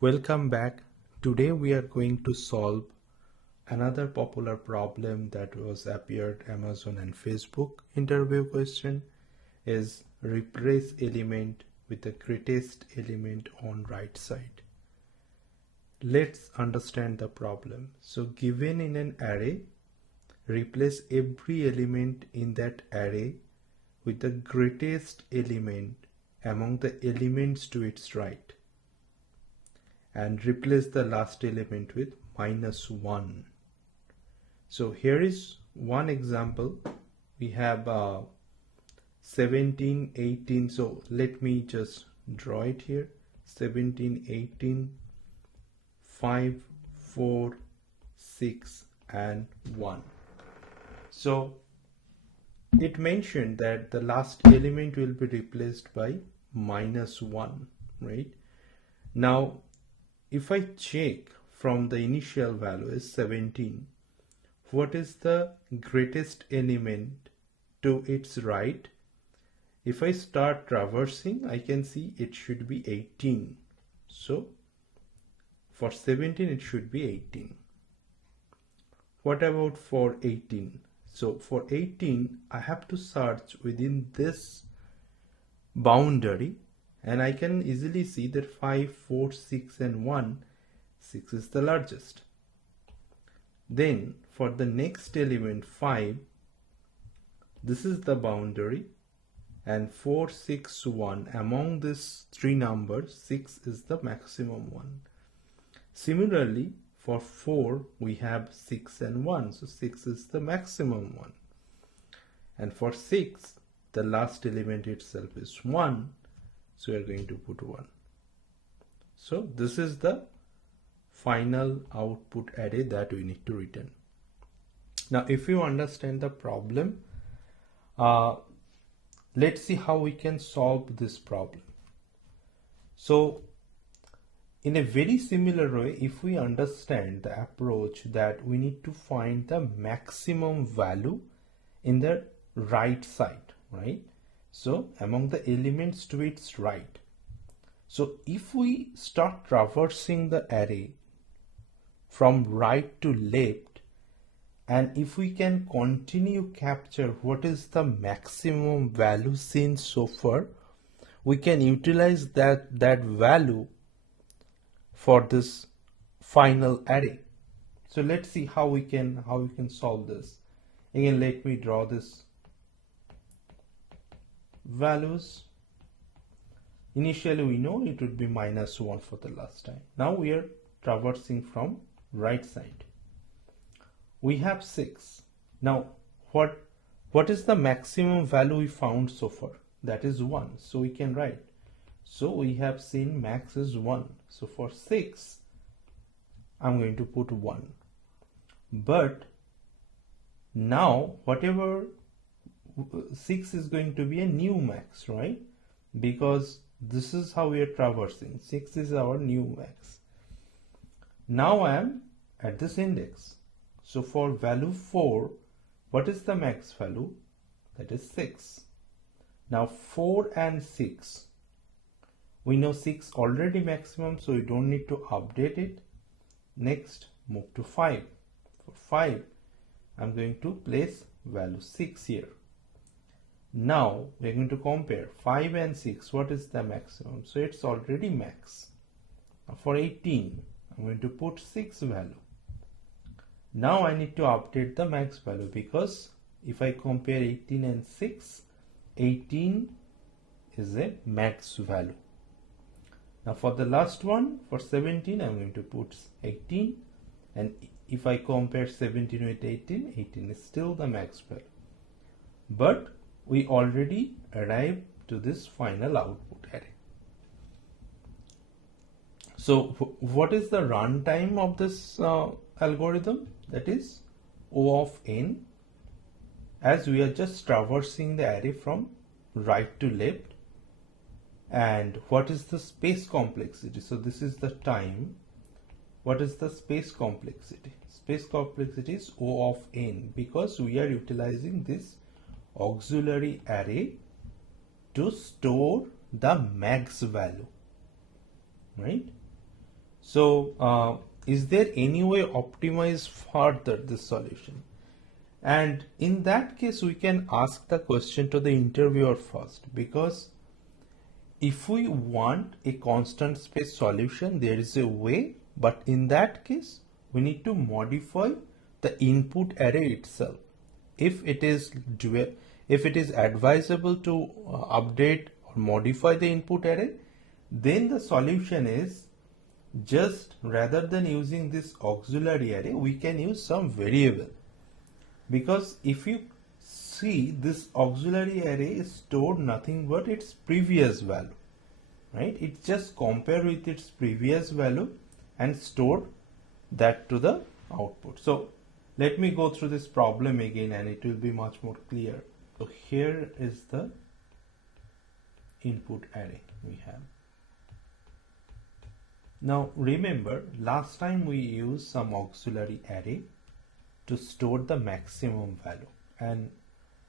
Welcome back. Today we are going to solve another popular problem that was appeared Amazon and Facebook interview question is replace element with the greatest element on right side. Let's understand the problem. So given in an array, replace every element in that array with the greatest element among the elements to its right, and replace the last element with -1. So here is one example. We have 17, 18. So let me just draw it here. 17, 18, 5, 4, 6, and 1. So it mentioned that the last element will be replaced by -1, right? Now, if I check from the initial value is 17, what is the greatest element to its right? If I start traversing, I can see it should be 18. So for 17, it should be 18. What about for 18? So for 18, I have to search within this boundary, and I can easily see that 5, 4, 6 and 1, 6 is the largest. Then for the next element 5, this is the boundary, and 4, 6, 1, among these three numbers 6 is the maximum one. Similarly for 4 we have 6 and 1, so 6 is the maximum one. And for 6 the last element itself is 1, so we are going to put 1. So this is the final output array that we need to return. Now if you understand the problem, let's see how we can solve this problem. So in a very similar way, if we understand the approach that we need to find the maximum value in the right side, right? So among the elements to its right. So if we start traversing the array from right to left, and if we can continue capture what is the maximum value seen so far, we can utilize that value for this final array. So let's see how we can solve this. Again, let me draw this values. Initially we know it would be -1 for the last time. Now we are traversing from right side. We have 6. Now what is the maximum value we found so far? That is 1. So we can write. So we have seen max is 1. So for 6 I'm going to put 1. But now whatever 6 is going to be a new max, right? Because this is how we are traversing. 6 is our new max. Now I am at this index. So for value 4, what is the max value? That is 6. Now 4 and 6. We know 6 already maximum, so we don't need to update it. Next, move to 5. For 5, I'm going to place value 6 here. Now we're going to compare 5 and 6. What is the maximum? So it's already max. Now for 18, I'm going to put 6 value. Now I need to update the max value, because if I compare 18 and 6, 18 is a max value. Now for the last one, for 17, I'm going to put 18, and if I compare 17 with 18, 18 is still the max value. But we already arrived to this final output array. So what is the runtime of this algorithm? That is O of n, as we are just traversing the array from right to left. And what is the space complexity? So this is the time. What is the space complexity? Space complexity is O of n, because we are utilizing this auxiliary array to store the max value, right? So is there any way optimize further this solution? And in that case we can ask the question to the interviewer first, because if we want a constant space solution there is a way, but in that case we need to modify the input array itself. If it is advisable to update or modify the input array, then the solution is, just rather than using this auxiliary array we can use some variable. Because if you see, this auxiliary array is stored nothing but its previous value, right? It just compare with its previous value and stored that to the output. So let me go through this problem again and it will be much more clear. So here is the input array we have. Now remember, last time we used some auxiliary array to store the maximum value, and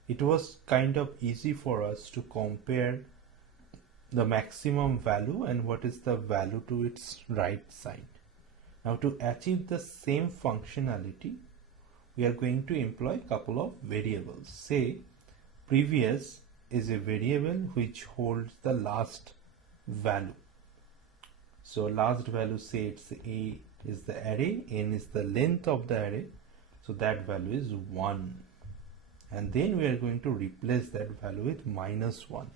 it was kind of easy for us to compare the maximum value and what is the value to its right side. Now to achieve the same functionality, we are going to employ a couple of variables. Say previous is a variable which holds the last value. So last value, say it's a is the array, n is the length of the array, so that value is 1, and then we are going to replace that value with -1,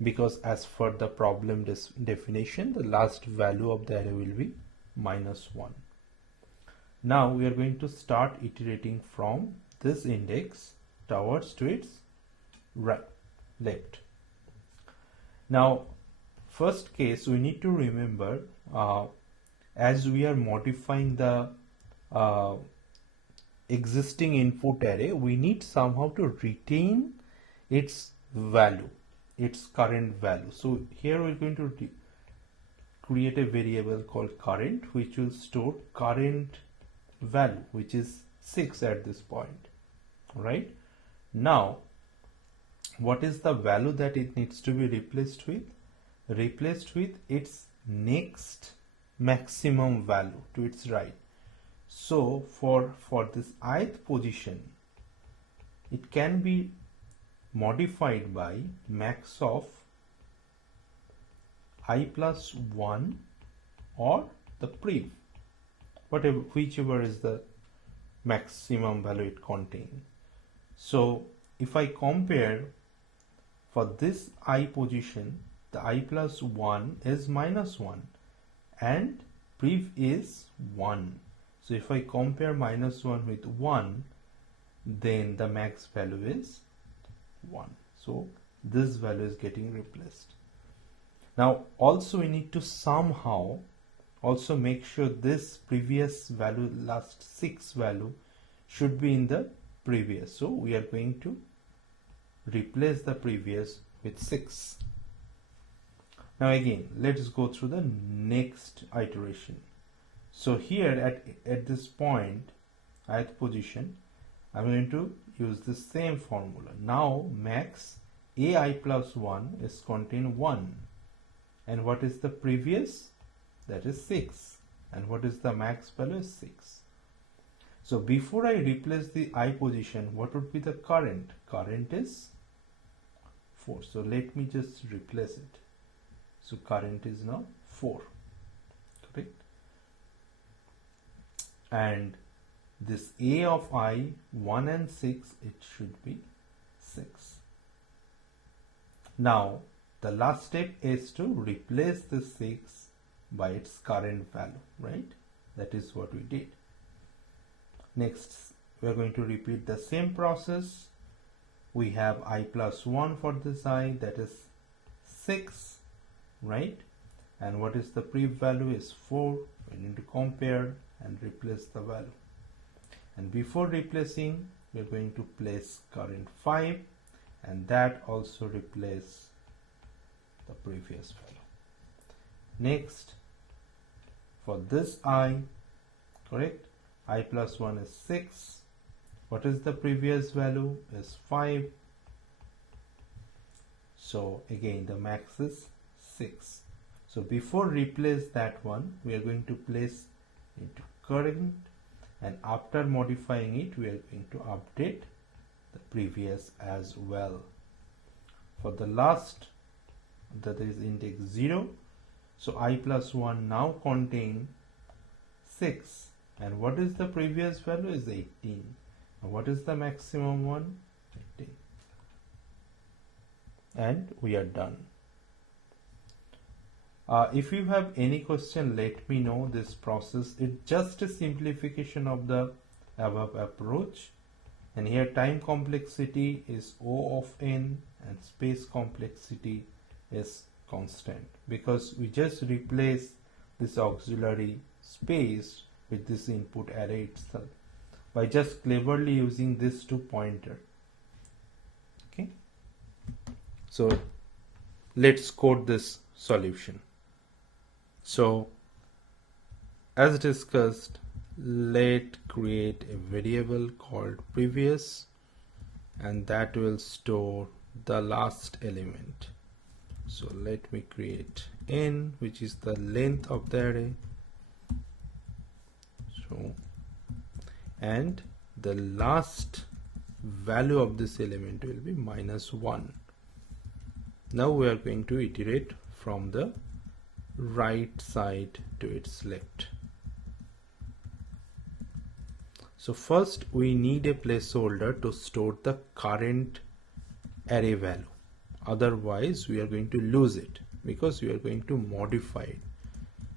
because as per the problem definition the last value of the array will be -1. Now we are going to start iterating from this index towards to its left. Now first case we need to remember, as we are modifying the existing input array, we need somehow to retain its value, its current value. So here we're going to create a variable called current, which will store current value, which is 6 at this point, right? Now what is the value that it needs to be replaced with? Replaced with its next maximum value to its right. So for this ith position, it can be modified by max of I plus 1 or the prev, whatever, whichever is the maximum value it contains. So if I compare for this I position, the I plus 1 is -1 and prev is 1. So if I compare -1 with 1, then the max value is 1. So this value is getting replaced. Now also we need to somehow also make sure this previous value, last 6 value, should be in the previous. So we are going to replace the previous with 6. Now again, let's go through the next iteration. So here at this point, ith position, I'm going to use the same formula. Now max ai plus 1 is contain 1. And what is the previous? That is 6. And what is the max value? 6. So before I replace the I position, what would be the current? Current is 4. So let me just replace it. So current is now 4, correct? And this a of I, 1 and 6, it should be 6. Now the last step is to replace the 6 by its current value, right? That is what we did. Next we are going to repeat the same process. We have I plus 1 for this I, that is 6, right? And what is the prev value is 4. We need to compare and replace the value. And before replacing, we are going to place current 5, and that also replace the previous value. Next, for this I, correct, I plus 1 is 6. What is the previous value? Is 5. So again the max is 6. So before replace that one, we are going to place into current, and after modifying it, we are going to update the previous as well. For the last, that is index 0, so I plus 1 now contain 6, and what is the previous value is 18, and what is the maximum one? 18. And we are done. If you have any question, let me know. This process is just a simplification of the above approach, and here time complexity is O of n and space complexity is constant, because we just replace this auxiliary space with this input array itself by just cleverly using this two pointer. Okay, so let's code this solution. So as discussed, let's create a variable called previous, and that will store the last element. So let me create n, which is the length of the array. So, and the last value of this element will be -1. Now we are going to iterate from the right side to its left. So first we need a placeholder to store the current array value. Otherwise we are going to lose it, because we are going to modify it.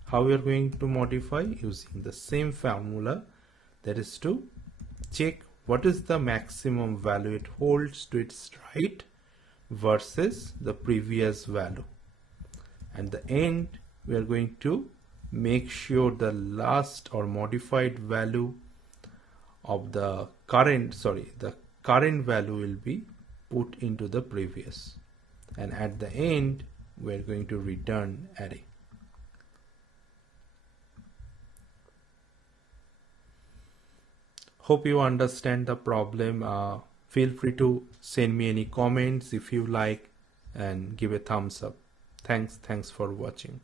How we are going to modify? Using the same formula, that is to check what is the maximum value it holds to its right versus the previous value. And the end, we are going to make sure the last or modified value of the current value will be put into the previous, and at the end we are going to return array. Hope you understand the problem. Feel free to send me any comments if you like, and give a thumbs up. Thanks for watching.